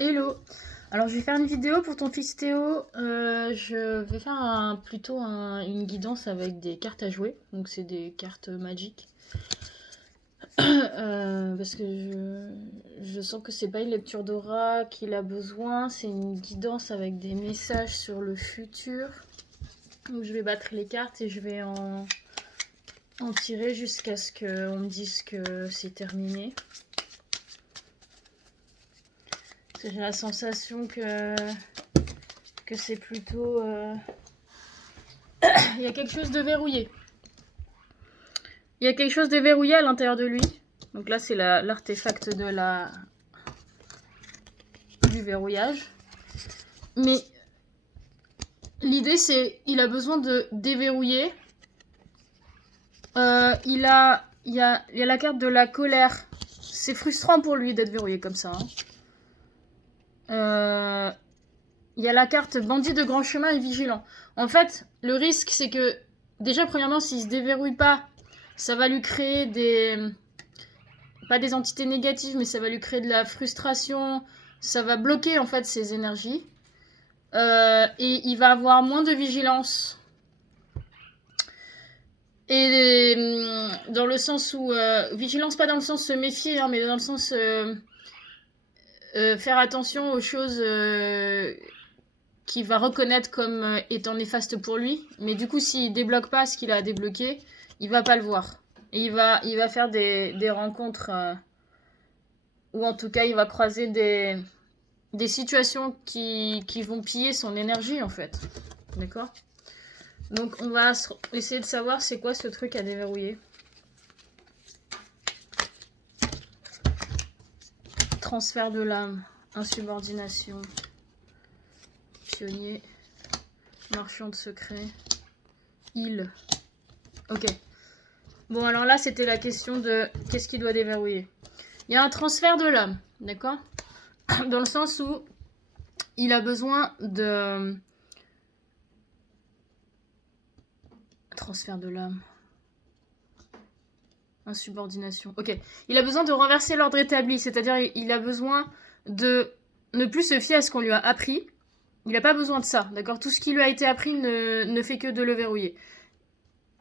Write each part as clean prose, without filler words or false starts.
Hello. Alors je vais faire une vidéo pour ton fils Théo. Je vais faire plutôt une guidance avec des cartes à jouer. Donc c'est des cartes Magic. Parce que je sens que c'est pas une lecture d'aura qu'il a besoin. C'est une guidance avec des messages sur le futur. Donc je vais battre les cartes et je vais en tirer jusqu'à ce qu'on me dise que c'est terminé. J'ai la sensation que c'est plutôt... Il y a quelque chose de verrouillé. Il y a quelque chose de verrouillé à l'intérieur de lui. Donc là, c'est l'artefact du verrouillage. Mais l'idée, c'est il a besoin de déverrouiller. Il y a la carte de la colère. C'est frustrant pour lui d'être verrouillé comme ça. Il y a la carte bandit de grand chemin et vigilant. En fait, le risque, c'est que déjà, premièrement, s'il se déverrouille pas, ça va lui créer pas des entités négatives, mais ça va lui créer de la frustration. Ça va bloquer en fait ses énergies. Et il va avoir moins de vigilance. Et dans le sens où... vigilance, pas dans le sens se méfier, hein, mais dans le sens... faire attention aux choses qu'il va reconnaître comme étant néfastes pour lui. Mais du coup, s'il débloque pas ce qu'il a à débloquer, il va pas le voir. Et il va faire des rencontres... ou en tout cas, il va croiser des situations qui vont piller son énergie, en fait. D'accord ? Donc, on va essayer de savoir c'est quoi ce truc à déverrouiller. Transfert de l'âme, insubordination, pionnier, marchand de secret, île. Ok. Bon, alors là, c'était la question de qu'est-ce qu'il doit déverrouiller. Il y a un transfert de l'âme, d'accord ? Dans le sens où il a besoin de... Transfert de l'âme. Insubordination. Ok. Il a besoin de renverser l'ordre établi, c'est-à-dire il a besoin de ne plus se fier à ce qu'on lui a appris. Il n'a pas besoin de ça, d'accord ? Tout ce qui lui a été appris ne fait que de le verrouiller.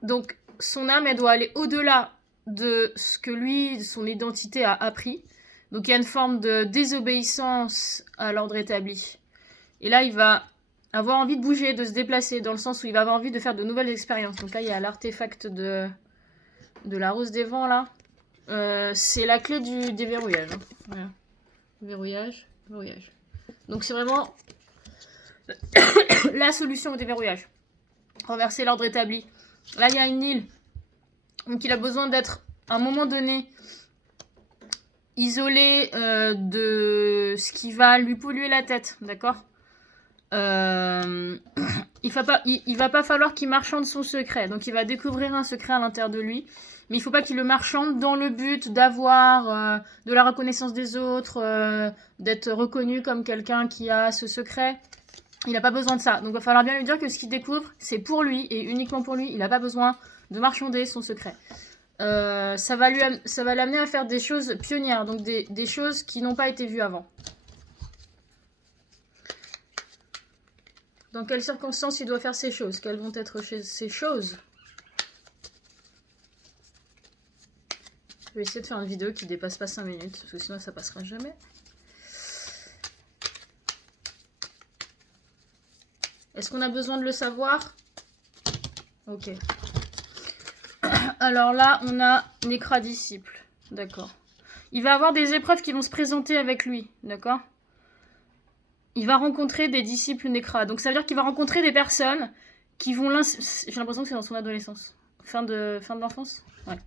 Donc, son âme, elle doit aller au-delà de ce que lui, son identité a appris. Donc, il y a une forme de désobéissance à l'ordre établi. Et là, il va avoir envie de bouger, de se déplacer, dans le sens où il va avoir envie de faire de nouvelles expériences. Donc là, il y a l'artefact de la rose des vents, là. C'est la clé du déverrouillage. Hein. Voilà. Verrouillage. Donc c'est vraiment la solution au déverrouillage. Renverser l'ordre établi. Là, il y a une île. Donc il a besoin d'être, à un moment donné, isolé de ce qui va lui polluer la tête. D'accord ? Il va pas falloir qu'il marchande son secret. Donc il va découvrir un secret à l'intérieur de lui. Mais il faut pas qu'il le marchande dans le but d'avoir de la reconnaissance des autres, d'être reconnu comme quelqu'un qui a ce secret. Il n'a pas besoin de ça. Donc il va falloir bien lui dire que ce qu'il découvre, c'est pour lui et uniquement pour lui. Il n'a pas besoin de marchander son secret. Ça va l'amener à faire des choses pionnières, donc des choses qui n'ont pas été vues avant. Dans quelles circonstances il doit faire ces choses? Quelles vont être ces choses? Je vais essayer de faire une vidéo qui dépasse pas 5 minutes, parce que sinon ça passera jamais. Est-ce qu'on a besoin de le savoir? Ok. Alors là, on a Nécra disciple. D'accord. Il va avoir des épreuves qui vont se présenter avec lui. D'accord? Il va rencontrer des disciples Nécra. Donc ça veut dire qu'il va rencontrer des personnes qui vont j'ai l'impression que c'est dans son adolescence. Fin de l'enfance? Ouais.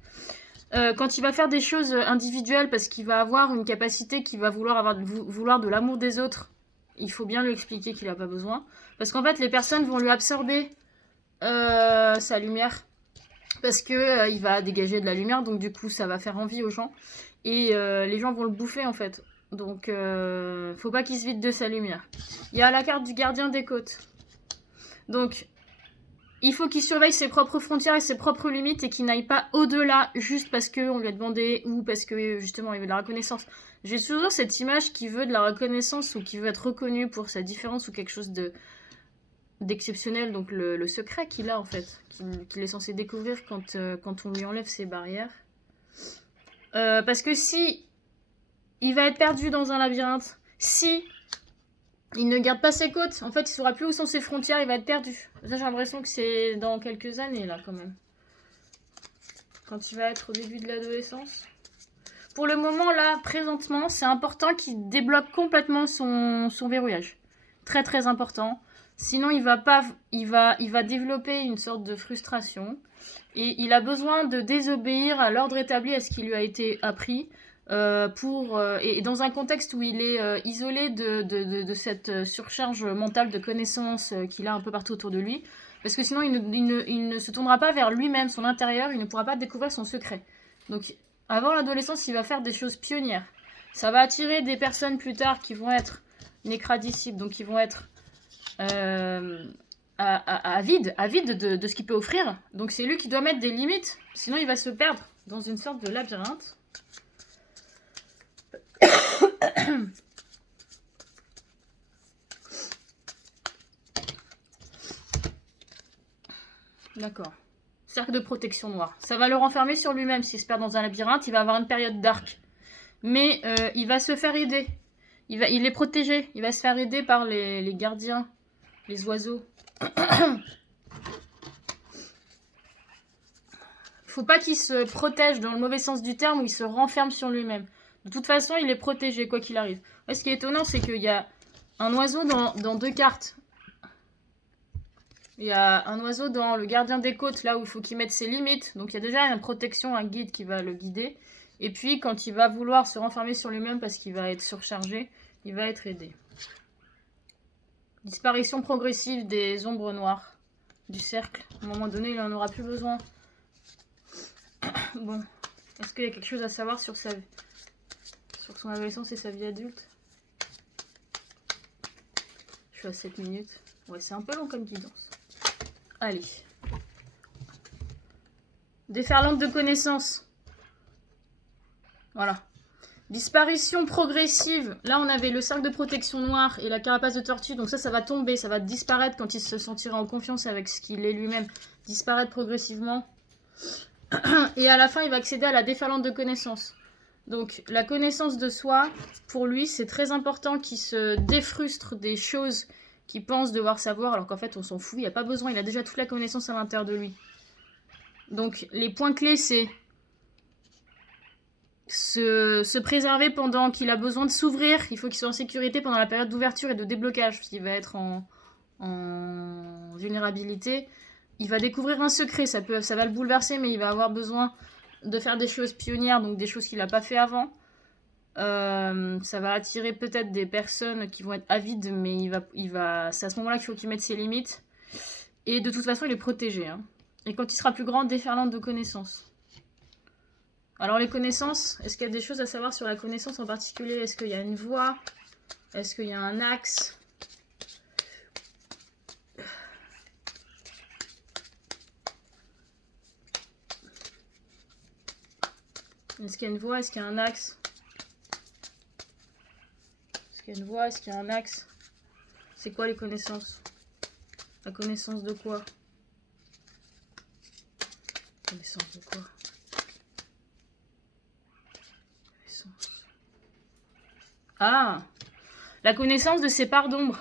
Quand il va faire des choses individuelles parce qu'il va avoir une capacité qu'il va vouloir de l'amour des autres, il faut bien lui expliquer qu'il n'a pas besoin. Parce qu'en fait, les personnes vont lui absorber sa lumière. Parce que il va dégager de la lumière, donc du coup, ça va faire envie aux gens. Et les gens vont le bouffer, en fait. Donc, faut pas qu'il se vide de sa lumière. Il y a la carte du gardien des côtes. Donc, il faut qu'il surveille ses propres frontières et ses propres limites et qu'il n'aille pas au-delà juste parce qu'on lui a demandé ou parce que justement il veut de la reconnaissance. J'ai toujours cette image qui veut de la reconnaissance ou qui veut être reconnu pour sa différence ou quelque chose d'exceptionnel, donc le secret qu'il a en fait, qu'il est censé découvrir quand on lui enlève ses barrières. Parce que si il va être perdu dans un labyrinthe, si il ne garde pas ses côtes, en fait il saura plus où sont ses frontières, il va être perdu. Ça j'ai l'impression que c'est dans quelques années là quand même. Quand il va être au début de l'adolescence. Pour le moment là, présentement, c'est important qu'il débloque complètement son verrouillage. Très très important. Sinon il va développer une sorte de frustration. Et il a besoin de désobéir à l'ordre établi, à ce qui lui a été appris. Et dans un contexte où il est isolé de cette surcharge mentale de connaissances qu'il a un peu partout autour de lui, parce que sinon il ne se tournera pas vers lui-même, son intérieur, il ne pourra pas découvrir son secret. Donc avant l'adolescence, il va faire des choses pionnières. Ça va attirer des personnes plus tard qui vont être nécradisciples, donc qui vont être avides de ce qu'il peut offrir. Donc c'est lui qui doit mettre des limites, sinon il va se perdre dans une sorte de labyrinthe. D'accord. Cercle de protection noire. Ça va le renfermer sur lui-même. S'il se perd dans un labyrinthe, il va avoir une période dark. Mais il va se faire aider. Il est protégé. Il va se faire aider par les gardiens, les oiseaux. Faut pas qu'il se protège dans le mauvais sens du terme, où il se renferme sur lui-même. De toute façon, il est protégé, quoi qu'il arrive. Ouais, ce qui est étonnant, c'est qu'il y a un oiseau dans 2 cartes. Il y a un oiseau dans le gardien des côtes, là où il faut qu'il mette ses limites. Donc il y a déjà une protection, un guide qui va le guider. Et puis, quand il va vouloir se renfermer sur lui-même parce qu'il va être surchargé, il va être aidé. Disparition progressive des ombres noires du cercle. À un moment donné, il n'en aura plus besoin. Bon, est-ce qu'il y a quelque chose à savoir sur son adolescence et sa vie adulte? Je suis à 7 minutes. Ouais, c'est un peu long comme guidance. Allez. Déferlante de connaissances. Voilà. Disparition progressive. Là, on avait le cercle de protection noire et la carapace de tortue. Donc ça va tomber, ça va disparaître quand il se sentira en confiance avec ce qu'il est lui-même. Disparaître progressivement. Et à la fin, il va accéder à la déferlante de connaissances. Donc, la connaissance de soi, pour lui, c'est très important qu'il se défrustre des choses qu'il pense devoir savoir, alors qu'en fait, on s'en fout, il n'y a pas besoin, il a déjà toute la connaissance à l'intérieur de lui. Donc, les points clés, c'est se préserver pendant qu'il a besoin de s'ouvrir. Il faut qu'il soit en sécurité pendant la période d'ouverture et de déblocage, parce qu'il va être en vulnérabilité. Il va découvrir un secret, ça va le bouleverser, mais il va avoir besoin de faire des choses pionnières, donc des choses qu'il n'a pas fait avant. Ça va attirer peut-être des personnes qui vont être avides, mais c'est à ce moment-là qu'il faut qu'il mette ses limites. Et de toute façon, il est protégé. Hein. Et quand il sera plus grand, déferlante de connaissances. Alors les connaissances, est-ce qu'il y a des choses à savoir sur la connaissance en particulier? Est-ce qu'il y a une voie? Est-ce qu'il y a un axe? Est-ce qu'il y a une voie? Est-ce qu'il y a un axe? Est-ce qu'il y a une voie? Est-ce qu'il y a un axe? C'est quoi les connaissances? La connaissance de quoi? Connaissance de quoi? Connaissance. Ah! La connaissance de ses parts d'ombre.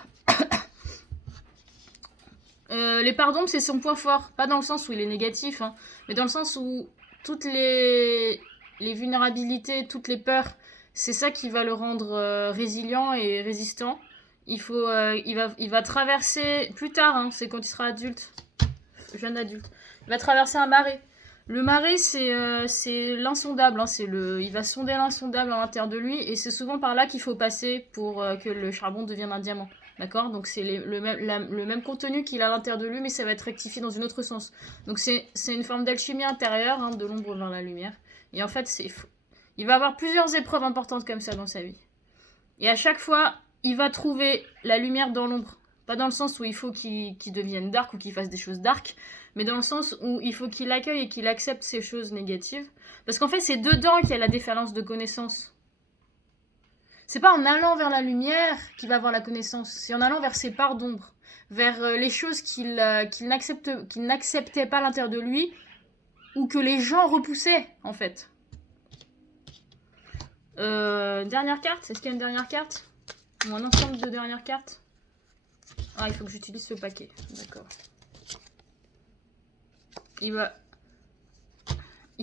Les parts d'ombre, c'est son point fort. Pas dans le sens où il est négatif, hein, mais dans le sens où toutes les vulnérabilités, toutes les peurs, c'est ça qui va le rendre résilient et résistant. Il va traverser plus tard, hein, c'est quand il sera adulte, jeune adulte. Il va traverser un marais. Le marais, c'est l'insondable. Hein, il va sonder l'insondable à l'intérieur de lui, et c'est souvent par là qu'il faut passer pour que le charbon devienne un diamant. D'accord? Donc c'est le même contenu qu'il a à l'intérieur de lui, mais ça va être rectifié dans un autre sens. Donc c'est une forme d'alchimie intérieure, hein, de l'ombre vers la lumière. Et en fait, il va avoir plusieurs épreuves importantes comme ça dans sa vie. Et à chaque fois, il va trouver la lumière dans l'ombre. Pas dans le sens où il faut qu'il devienne dark ou qu'il fasse des choses dark, mais dans le sens où il faut qu'il accueille et qu'il accepte ces choses négatives. Parce qu'en fait, c'est dedans qu'il y a la déferlance de connaissances. C'est pas en allant vers la lumière qu'il va avoir la connaissance, c'est en allant vers ses parts d'ombre, vers les choses qu'il n'acceptait pas à l'intérieur de lui, ou que les gens repoussaient, en fait. Dernière carte. Est-ce qu'il y a une dernière carte? Ou un ensemble de dernières cartes? Ah, il faut que j'utilise ce paquet. D'accord. Il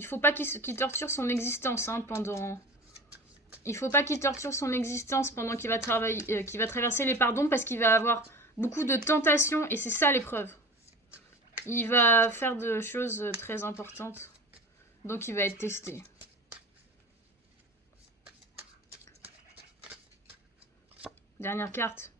faut pas qu'il torture son existence pendant... Il faut pas qu'il torture son existence pendant qu'il va traverser les pardons, parce qu'il va avoir beaucoup de tentations, et c'est ça l'épreuve. Il va faire de choses très importantes. Donc il va être testé. Dernière carte.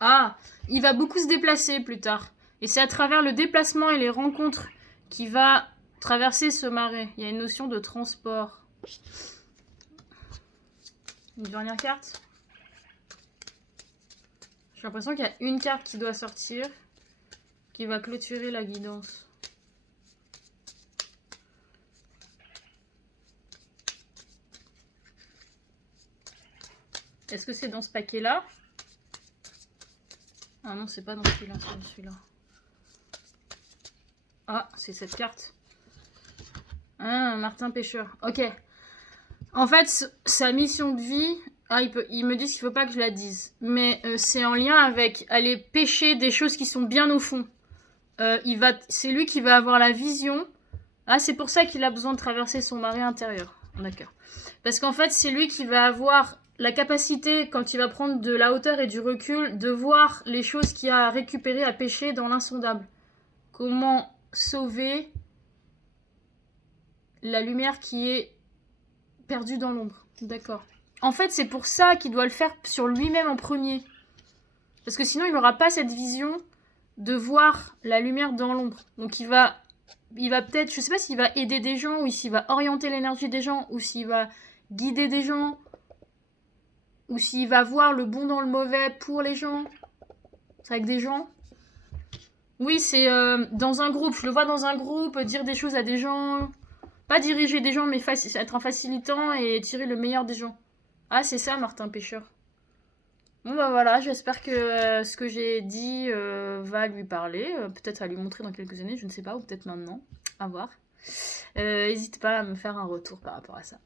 Ah, il va beaucoup se déplacer plus tard. Et c'est à travers le déplacement et les rencontres qu'il va traverser ce marais. Il y a une notion de transport. Une dernière carte. J'ai l'impression qu'il y a une carte qui doit sortir, qui va clôturer la guidance. Est-ce que c'est dans ce paquet-là? Ah non, c'est pas dans celui-là, c'est dans celui-là. Ah, c'est cette carte. Ah, Martin Pêcheur. Ok. En fait, sa mission de vie... Ah, ils me disent qu'il faut pas que je la dise. Mais c'est en lien avec aller pêcher des choses qui sont bien au fond. C'est lui qui va avoir la vision. Ah, c'est pour ça qu'il a besoin de traverser son marais intérieur. D'accord. Parce qu'en fait, c'est lui qui va avoir la capacité, quand il va prendre de la hauteur et du recul, de voir les choses qu'il a à récupérer, à pêcher dans l'insondable. Comment sauver la lumière qui est perdue dans l'ombre. D'accord. En fait, c'est pour ça qu'il doit le faire sur lui-même en premier. Parce que sinon, il n'aura pas cette vision de voir la lumière dans l'ombre. Donc il va peut-être, je sais pas s'il va aider des gens, ou s'il va orienter l'énergie des gens, ou s'il va guider des gens, ou s'il va voir le bon dans le mauvais pour les gens. C'est avec des gens. Oui, c'est dans un groupe. Je le vois dans un groupe, dire des choses à des gens. Pas diriger des gens, mais être un facilitant et tirer le meilleur des gens. Ah, c'est ça, Martin Pêcheur. Bon, bah voilà, j'espère que ce que j'ai dit va lui parler. Peut-être à lui montrer dans quelques années, je ne sais pas, ou peut-être maintenant. À voir. N'hésite pas à me faire un retour par rapport à ça.